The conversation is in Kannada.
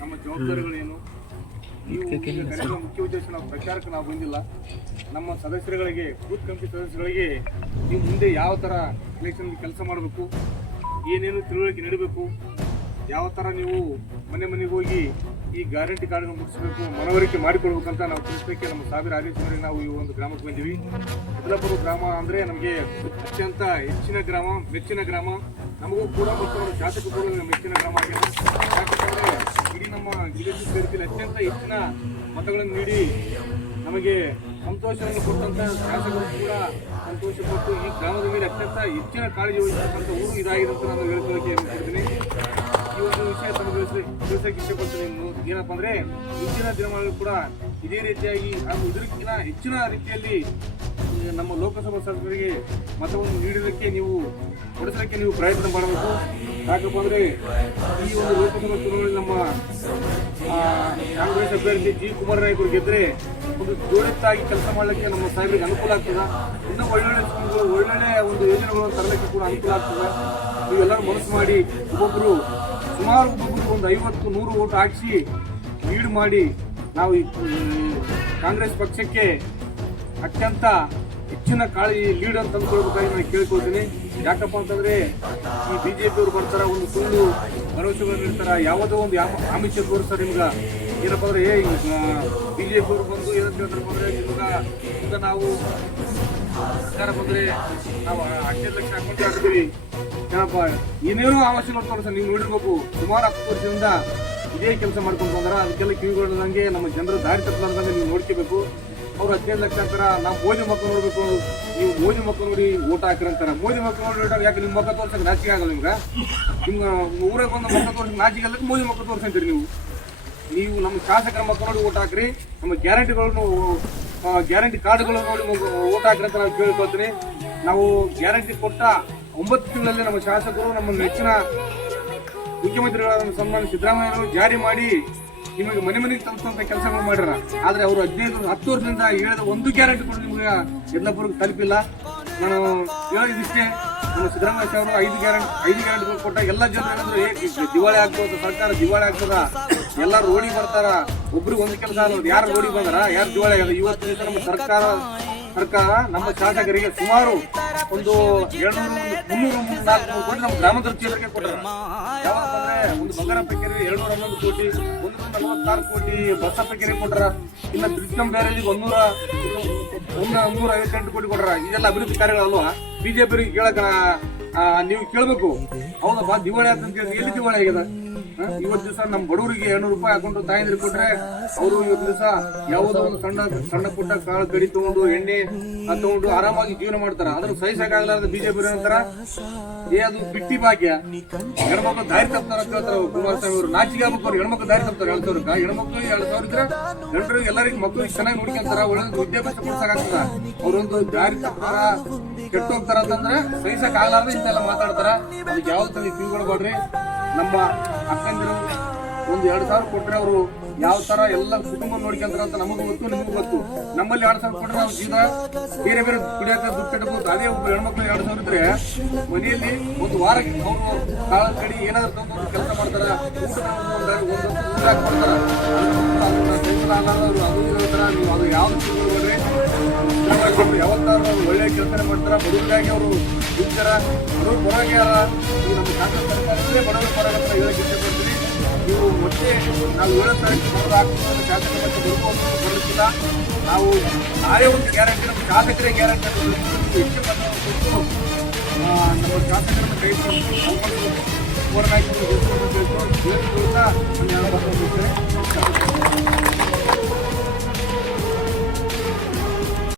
ನಮ್ಮ ಜವಾಬ್ದಾರಿಗಳೇನು, ನೀವು ಕರೆಯುವ ಮುಖ್ಯ ಉದ್ದೇಶ ನಾವು ಪ್ರಚಾರಕ್ಕೆ ನಾವು ಬಂದಿಲ್ಲ. ನಮ್ಮ ಸದಸ್ಯರುಗಳಿಗೆ, ಬೂತ್ ಕಮಿಟಿ ಸದಸ್ಯರುಗಳಿಗೆ ನೀವು ಮುಂದೆ ಯಾವ ಥರ ಎಲೆಕ್ಷನ್ ಕೆಲಸ ಮಾಡಬೇಕು, ಏನೇನು ತಿಳುವಳಿಕೆ ನೀಡಬೇಕು, ಯಾವ ಥರ ನೀವು ಮನೆ ಮನೆಗೆ ಹೋಗಿ ಈ ಗ್ಯಾರಂಟಿ ಕಾರ್ಡನ್ನು ಮುಗಿಸಬೇಕು, ಮನವರಿಕೆ ಮಾಡಿಕೊಳ್ಬೇಕಂತ ನಾವು ತಿಳಿಸಲಿಕ್ಕೆ ನಮ್ಮ ಸಾವಿರ ಆದೇಶಗಳಿಗೆ ನಾವು ಈ ಒಂದು ಗ್ರಾಮಕ್ಕೆ ಬಂದಿವಿ. ಯಲ್ಲಾಪುರ ಗ್ರಾಮ ಅಂದರೆ ನಮಗೆ ಅತ್ಯಂತ ಹೆಚ್ಚಿನ ಗ್ರಾಮ, ಮೆಚ್ಚಿನ ಗ್ರಾಮ. ನಮಗೂ ಕೂಡ ಮತ್ತು ನಮ್ಮ ಶಾಸಕ ಕೂಡ ಮೆಚ್ಚಿನ ಗ್ರಾಮ ಆಗಿದೆ. ಯಾಕಂದರೆ ಇಡೀ ನಮ್ಮ ಜಿಲ್ಲೆ ಸೇರಿದಲ್ಲಿ ಅತ್ಯಂತ ಹೆಚ್ಚಿನ ಮತಗಳನ್ನು ನೀಡಿ ನಮಗೆ ಸಂತೋಷವನ್ನು ಕೊಟ್ಟಂಥ ಶಾಸಕರು ಕೂಡ ಸಂತೋಷಪಟ್ಟು ಈ ಗ್ರಾಮದ ಮೇಲೆ ಅತ್ಯಂತ ಹೆಚ್ಚಿನ ಕಾಳಜಿ ವಹಿಸತಕ್ಕಂಥ ಊರು ಇದಾಗಿದೆ ಅಂತ ನಾನು ಹೇಳ್ಕೊಳ್ಳೋಕೆ ಇಷ್ಟಪಡ್ತೀನಿ. ಈ ಒಂದು ವಿಷಯ ತಮಗೆ ತಿಳಿಸೋಕೆ ಇಷ್ಟಪಡ್ತೀನಿ. ಏನಪ್ಪ ಅಂದರೆ ಮುಂದಿನ ದಿನಗಳಲ್ಲಿ ಕೂಡ ಇದೇ ರೀತಿಯಾಗಿ ಹಾಗೂ ಇದಕ್ಕಿಂತ ಹೆಚ್ಚಿನ ರೀತಿಯಲ್ಲಿ ನಮ್ಮ ಲೋಕಸಭಾ ಸದಸ್ಯರಿಗೆ ಮತವನ್ನು ನೀಡೋದಕ್ಕೆ ನೀವು ಕೊಡಿಸೋದಕ್ಕೆ ನೀವು ಪ್ರಯತ್ನ ಮಾಡಬೇಕು. ಯಾಕಪ್ಪ ಅಂದರೆ ಈ ಒಂದು ಲೋಕಸಭಾ ಚುನಾವಣೆ ನಮ್ಮ ಕಾಂಗ್ರೆಸ್ ಅಭ್ಯರ್ಥಿ ಜಿ ಕುಮಾರ್ ನಾಯ್ಕರು ಗೆದ್ದರೆ ಒಂದು ಜೋಡಿತ್ತಾಗಿ ಕೆಲಸ ಮಾಡಲಿಕ್ಕೆ ನಮ್ಮ ಸಾಹೇಬರಿಗೆ ಅನುಕೂಲ ಆಗ್ತದೆ. ಇನ್ನೂ ಒಳ್ಳೊಳ್ಳೆ ಸ್ಕೀಮ್ಗಳು, ಒಳ್ಳೊಳ್ಳೆ ಒಂದು ಯೋಜನೆಗಳನ್ನು ತರಲಿಕ್ಕೆ ಕೂಡ ಅನುಕೂಲ ಆಗ್ತದೆ. ನೀವೆಲ್ಲರೂ ಮನಸ್ಸು ಮಾಡಿ ಒಬ್ಬೊಬ್ಬರು ಒಂದು 50-100 ಓಟ್ ಹಾಕಿಸಿ ಲೀಡ್ ಮಾಡಿ ನಾವು ಈ ಕಾಂಗ್ರೆಸ್ ಪಕ್ಷಕ್ಕೆ ಅತ್ಯಂತ ಹೆಚ್ಚಿನ ಕಾಳಜಿ ಲೀಡ್ ಅಂತ ತಂದುಕೊಳ್ಬೇಕಾಗಿ ನಾನು ಕೇಳ್ಕೊಳ್ತೀನಿ. ಯಾಕಪ್ಪ ಅಂತಂದರೆ ಈ BJP ಬರ್ತಾರೆ, ಒಂದು ಸುಳ್ಳು ಭರವಸೆಗಳನ್ನು ನೀಡ್ತಾರೆ, ಯಾವುದೋ ಒಂದು ಆಮಿಷ ತೋರಿಸ್ತಾರೆ ನಿಮ್ಗೆ. ಏನಪ್ಪ ಅಂದರೆ BJP ಬಂದು ಏನಂತ ಹೇಳ್ತಾರಪ್ಪ ಅಂದರೆ ಈಗ ನಾವು ಸರ್ಕಾರ ಬಂದರೆ ನಾವು 15 ಲಕ್ಷ ಅಕೌಂಟ್ ಹಾಕ್ತೀವಿ, ಏನಪ್ಪ ಏನೇನೋ ಆವಶ್ಯಕತೆ ತೋರಿಸ್ತಾರೆ. ನೀವು ನೋಡಿರ್ಬೇಕು, ಸುಮಾರು 10 ವರ್ಷದಿಂದ ಇದೇ ಕೆಲಸ ಮಾಡ್ಕೊಂಡು ಬಂದಾರ. ಅದಕ್ಕೆಲ್ಲ ಕಿವಿಗೊಳ್ಳದಂಗೆ ನಮ್ಮ ಜನರು ದಾರಿ ತಪ್ಪಲಾರ್ದಂಗೆ ನೀವು ನೋಡ್ಕೋಬೇಕು. ಅವ್ರು 15 ಲಕ್ಷ ಅಂತಾರ, ನಾವು ಮೋದಿ ಮಕ್ಕಳು ನೋಡ್ಬೇಕು, ನೀವು ಮೋದಿ ಮಕ್ಕಳು ನೋಡಿ ಓಟ್ ಹಾಕಿರಂತಾರ. ಮೋದಿ ಮಕ್ಕಳು ನೋಡಿ ಯಾಕೆ ನಿಮ್ಮ ಮಕ್ಕ ತೋರ್ಸಕ್ಕೆ ನಾಚಿಕೆ ಆಗಲ್ಲ ನಿಮ್ಗೆ? ನಿಮ್ಮ ಊರಾಗ ಬಂದು ಮಕ್ಕ ತೋರ್ಸಕ್ಕೆ ನಾಚಿಕೆ ಆಗಲಿಕ್ಕೆ ಮೋದಿ ಮಕ್ಕಳು ತೋರ್ಸಂತೀರಿ ನೀವು ನಮ್ಮ ಶಾಸಕರ ಮಕ್ಕಳು ನೋಡಿ ಓಟ್ ಹಾಕ್ರಿ, ನಮ್ಮ ಗ್ಯಾರಂಟಿ ಕಾರ್ಡ್ಗಳು ನೋಡಿ ಓಟ್ ಹಾಕ್ರಿ ಅಂತ ನಾವು ಕೇಳ್ಕೊಳ್ತೀನಿ. ನಾವು ಗ್ಯಾರಂಟಿ ಕೊಟ್ಟ 9 ತಿಂಗಳಲ್ಲಿ ನಮ್ಮ ಶಾಸಕರು ನಮ್ಮ ನೆಚ್ಚಿನ ಮುಖ್ಯಮಂತ್ರಿಗಳಾದ ಸನ್ಮಾನ್ಯ ಸಿದ್ದರಾಮಯ್ಯರು ಜಾರಿ ಮಾಡಿ ನಿಮಗೆ ಮನೆ ಮನೆಗೆ ತಲುಪುವಂಥ ಕೆಲಸಗಳು ಮಾಡ್ಯಾರ. ಆದರೆ ಅವರು 10 ವರ್ಷದಿಂದ ಹೇಳಿದ ಒಂದು ಗ್ಯಾರಂಟಿ ಕೂಡ ನಿಮಗೆ ಯಲ್ಲಾಪುರಕ್ಕೆ ತಲುಪಿಲ್ಲ. ನಾನು ಹೇಳಿದಿಷ್ಟೇ, ನಮ್ಮ ಸಿದ್ದರಾಮಯ್ಯ ಸಾಹೇಬರು 5 ಗ್ಯಾರಂಟಿಗಳು ಕೊಟ್ಟಾಗ ಎಲ್ಲ ಜನರು ಏನಂದ್ರೆ ದಿವಾಳಿ ಆಗ್ಬೋದು, ಸರ್ಕಾರ ದಿವಾಳಿ ಆಗ್ತದ, ಎಲ್ಲರೂ ರೋಡಿಗೆ ಬರ್ತಾರ, ಒಬ್ರಿಗೆ ಒಂದು ಕೆಲಸ ಆಗೋದು, ಯಾರು ರೋಡಿಗೆ ಬಂದಾರ, ಯಾರು ದಿವಾಳಿ ಆಗಲ್ಲ. ಇವತ್ತು ದಿವಸ ನಮ್ಮ ಸರ್ಕಾರ ನಮ್ಮ ಶಾಸಕರಿಗೆ ಸುಮಾರು ಒಂದು 200-300-400 ಕೋಟಿ ನಮ್ಮ ಗ್ರಾಮಾಂತರ ಕ್ಷೇತ್ರಕ್ಕೆ ಕೊಟ್ಟರು. ಯಾವಾಗ ಅಂದ್ರೆ ಒಂದು ಬಂಗಾರಪ್ಪ ಕೆರೆ 211 ಕೋಟಿ, 146 ಕೋಟಿ ಬಸಪ್ಪ ಕೆರೆ ಕೊಟ್ಟರ. ಇನ್ನು ತ್ರಿಕಂ ಬ್ಯಾರೇಜಿಗೆ 158 ಕೋಟಿ ಕೊಟ್ಟರ. ಇದೆಲ್ಲ ಅಭಿವೃದ್ಧಿ ಕಾರ್ಯಗಳಲ್ವಾ? BJP ಕೇಳಕ ನೀವು ಕೇಳಬೇಕು, ಹೌದಪ್ಪ ದಿವಾಳಿ ಆಗ್ತಂತ ಎಲ್ಲಿ ದಿವಾಳಿ ಆಗ್ಯದ? ಇವತ್ತು ದಿವಸ ನಮ್ಮ ಬಡವರಿಗೆ 200 ರೂಪಾಯಿ ಹಾಕೊಂಡು ತಾಯಂದ್ರಿಗೆ ಕೊಟ್ರೆ ಅವರು ಇವತ್ತು ದಿವಸ ಯಾವುದೋ ಒಂದು ಸಣ್ಣ ಪುಟ್ಟ ಕಾಳು ಕಡಿ ತಗೊಂಡು ಎಣ್ಣೆ ತಗೊಂಡು ಆರಾಮಾಗಿ ಜೀವನ ಮಾಡ್ತಾರ. ಅದನ್ನು ಸಹಿಸಕ್ಕಾಗಲಾರ್ದ BJP ಅಂತಾರ ಅದು ಬಿಟ್ಟಿ ಭಾಗ್ಯ. ಹೆಣ್ಮಕ್ಳು ದಾರಿ ತಪ್ಪಾರ ಅಂತ ಹೇಳ್ತಾರ ಕುಮಾರಸ್ವಾಮಿ ಅವರು. ನಾಚಿಗೆ ಆಗ್ಬೇಕು, ಅವ್ರು ಹೆಣ್ಮಕ್ಳು ದಾರಿ ತಪ್ಪಾರ. 2,000 ಹೆಣ್ಮಕ್ಳು 2,000 ಇದ್ರೆ ಗಂಡರಿಗೆ ಎಲ್ಲರಿಗೂ ಮಕ್ಕಳಿಗೆ ಚೆನ್ನಾಗಿ ನೋಡ್ಕೊಂತಾರ, ಒಳ್ಳೆ ವಿದ್ಯಾಭ್ಯಾಸ ಕೊಡ್ಸಕ್ಕಾಗ್ತದ. ಅವ್ರೊಂದು ದಾರಿ ತಪ್ಪಾರ ಕೆಟ್ಟು ಹೋಗ್ತಾರ ಅಂತಂದ್ರೆ ಸಹಿಸಕ್ ಆಗ್ಲಾರ್ದ ಇಂತೆಲ್ಲ ಮಾತಾಡ್ತಾರ. ಅದಕ್ಕೆ ಯಾವ್ದು ತಂದು ಕಿವಿಗೊಳ್ಬೇಡ್ರಿ. ನಮ್ಮ ಅಕ್ಕಂದಿರು ಒಂದು 2,000 ಕೊಟ್ಟರೆ ಅವರು ಯಾವ ತರ ಎಲ್ಲ ಕುಟುಂಬ ನೋಡ್ಕೊಂತಾರ ಅಂತ ನಮಗೂ ಗೊತ್ತು, ನಿಮಗೂ ಗೊತ್ತು. ನಮ್ಮಲ್ಲಿ 2,000 ಕೊಟ್ಟರೆ ನಾವು ಜೀವ ಬೇರೆ ಕುಡಿಯೋಕೆ ದುಡ್ಡು ಕಟ್ಟಬಹುದು. ಅದೇ ಒಬ್ಬ ಹೆಣ್ಮಕ್ಳು 2,000 ಇದ್ರೆ ಮನೆಯಲ್ಲಿ ಒಂದು ವಾರಕ್ಕೆ ಅವರು ಕಾಳ ಕಡಿ ಏನಾದ್ರು ತಂದು ಕೆಲಸ ಮಾಡ್ತಾರ, ಊಟ ಕೊಡ್ತಾರ. ಅದು ಹೇಳ್ತಾರ. ನೀವು ಅದು ಯಾವ್ದು ತಿಳ್ಕೊಳ್ಬೇಡ್ರಿ. ಯಾವತ್ತಾರು ಅವ್ರು ಒಳ್ಳೆ ಕೆಲಸ ಮಾಡ್ತಾರ, ಬಡವರಿಗಾಗಿ ಅವರು ದುಡ್ತಾರ, ಬಡವ್ರ ಪರವಾಗಿ ಅಲ್ಲ. ಈಗ ನಮ್ಮ ಕಾಂಗ್ರೆಸ್ ಸರ್ಕಾರದಲ್ಲೇ ಬಡವರ ಪರವಾಗಿ ಅಂತ ಹೇಳಕ್ಕೆ ಇಷ್ಟಪಡ್ತೀನಿ. ನೀವು ಮತ್ತೆ ನಾವು 7 ತಾರೀಕು ಬರೋದು ಆಗ್ತದೆ, ಶಾಸಕರ ಮತ್ತೆ ಬರುತ್ತಿಲ್ಲ. ನಾವು ನಾಳೆ ಒಂದು ಗ್ಯಾರಂಟಿ, ನಮ್ಮ ಶಾಸಕರೇ ಗ್ಯಾರಂಟಿ ಹೆಚ್ಚು ಕೊಟ್ಟು ನಮ್ಮ ಶಾಸಕರನ್ನು ಕೈ ಕುಮಾರ್ ನಾಯ್ಕರು